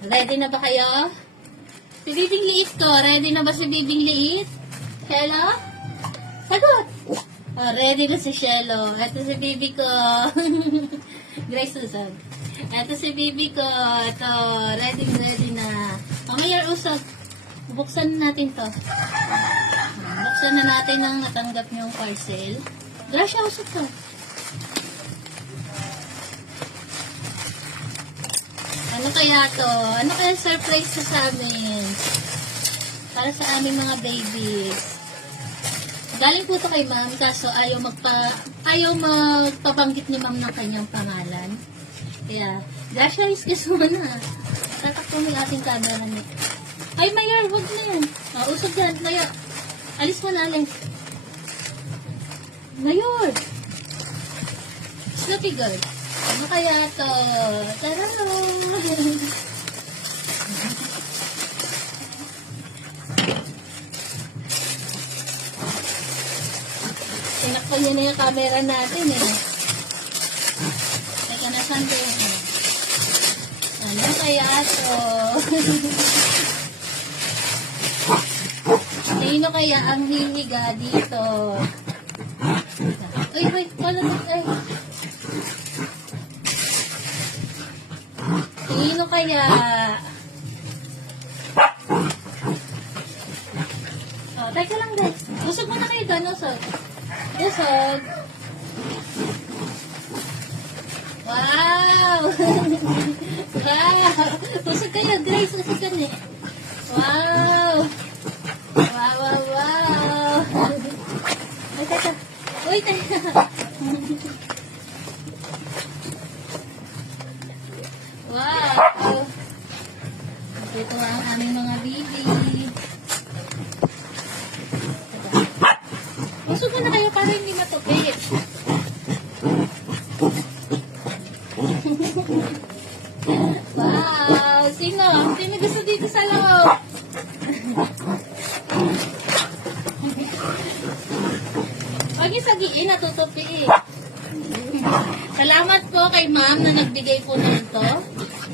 Ready na ba kayo? Si Bibing Liit ko. Ready na ba si Bibing Liit? Shelo? Sagot! Oh, ready na si Shelo. Ito si Bibi ko. Grace Susan. Ito si Bibi ko. Ito. Ready na. Mayor usog. Buksan natin to. Buksan na natin ang natanggap niyong parcel. Gracia, usog to. Ano kaya to? Ano kaya surprise to sa amin? Para sa aming mga babies. Galing po to kay ma'am, kaso ayaw magpabanggit ni ma'am ng kanyang pangalan. Kaya, Gracia, is mo na. Tatakpo mo yung ating camera nito. Ay, Mayor, huwag na yan. Usog yan, Mayor. Alis mo na, alis. Mayor! Sloppy girl. Ano kaya to? Tararo! Tinakpan niya na yung camera natin eh. Teka na, Sunday. Ano kaya to? Sino kaya ang hihiga dito? Ay, wait, wala na, ay. Sino kaya? Oh, teka lang guys. Usog mo na kayo doon, usog. Usog. Wow! Wow! Usog kayo, Grace. Usog ka niya. Wow! Wow, wow, wow! Ay, teka. Uy, teka. Wow! Ito ang aming mga baby. Usog na kayo para hindi matupit. Wow! Sino? Sino gusto dito sa loob? Huwag yung sagiin, natutupi. Salamat po kay ma'am na nagbigay po ng ito.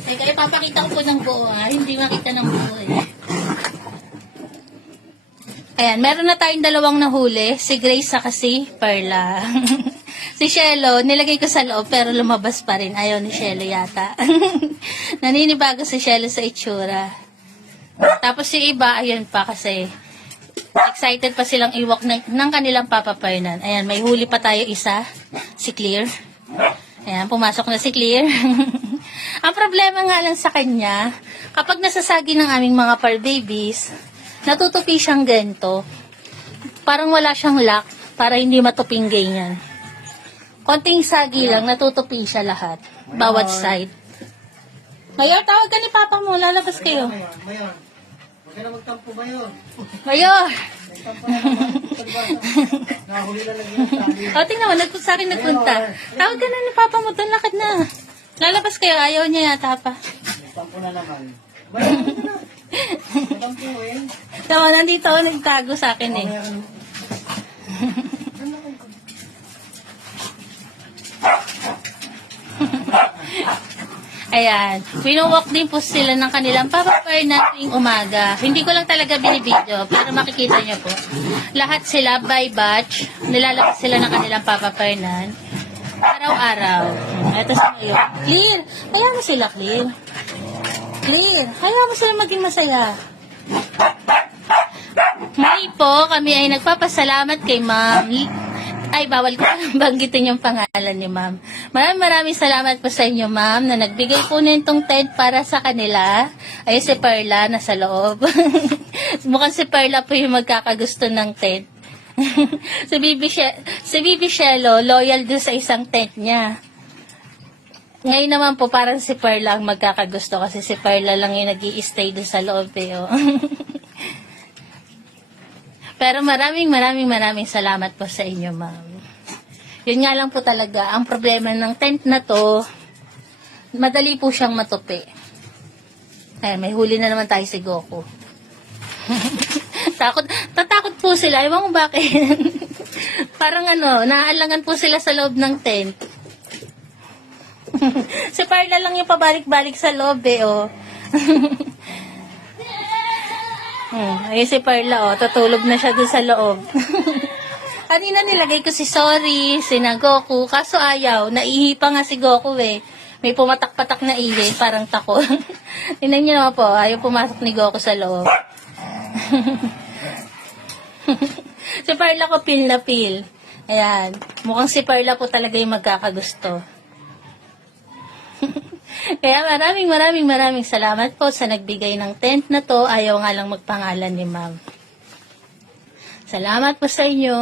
Kaya papakita ko po ng buo, hindi makita ng buo eh. Ayan, meron na tayong dalawang nahuli. Si Grace saka si Perla. Si Shelo, nilagay ko sa loob pero lumabas pa rin. Ayaw ni Shelo yata. Naninibago si Shelo sa itsura. Tapos si iba, ayun pa kasi excited pa silang iwak ng kanilang papapernan. Ayan, may huli pa tayo isa. Si Clear. Ayan, pumasok na si Clear. Ang problema nga lang sa kanya, kapag nasasagi ng aming mga par babies, natutupi siyang ganito. Parang wala siyang lock para hindi matuping ganyan. Konting sagi lang, natutupi siya lahat. Bawat side. Mayor, tawag ka ni Papa mo. Lalabas kayo. Mayor, huwag ka na magtampo, Mayor. Mayor! Nahuli na lang yung sabi. O, tingnan mo, sa akin nagpunta. Tawag ka na ni Papa mo. Doon, lakad na. Lalabas kayo. Ayaw niya yata pa. Magtampo na naman. Mayor, magtampo eh. So, nandito ako nagtago sa akin eh. Ayan. Winowalk din po sila ng kanilang papapernan tuwing umaga. Hindi ko lang talaga binibideo, pero makikita niyo po. Lahat sila by batch. Nilalabas sila ng kanilang papapernan. Araw-araw. Ito si Mayor. Clear! Kaya mo sila, Clear. Clear! Kaya mo sila maging masaya. Muli po, kami ay nagpapasalamat kay Ma'am. Ay, bawal ko banggitin yung pangalan ni Ma'am. Maraming salamat po sa inyo, Ma'am, na nagbigay po nitong tent para sa kanila. Ay, si Perla nasa loob. Mukhang si Perla po yung magkakagusto ng tent. si Bibi Shelo, loyal doon sa isang tent niya. Ngayon naman po, parang si Perla ang magkakagusto kasi si Perla lang yung nag-i-stay doon sa loob eh. Oh. Pero maraming salamat po sa inyo, ma'am. Yun nga lang po talaga, ang problema ng tent na to, madali po siyang matupi. Ay, may huli na naman tayo si Goku. Tatakot po sila. Ewan ko bakit. Parang naaalangan po sila sa loob ng tent. Si Parla lang yung pabalik-balik sa loob eh, oh. Ayun si Perla, oh. Tutulog na siya dun sa loob. Kanina nilagay ko si Sorry, si Goku. Kaso ayaw. Naihi pa nga si Goku eh. May pumatak-patak na ihi. Parang tako. Tingnan niyo naman po. Ayaw pumasok ni Goku sa loob. Si Perla ko pil na pil. Ayan. Mukhang si Perla po talaga yung magkakagusto. Kaya maraming salamat po sa nagbigay ng tent na to. Ayaw nga lang magpangalan ni ma'am. Salamat po sa inyo.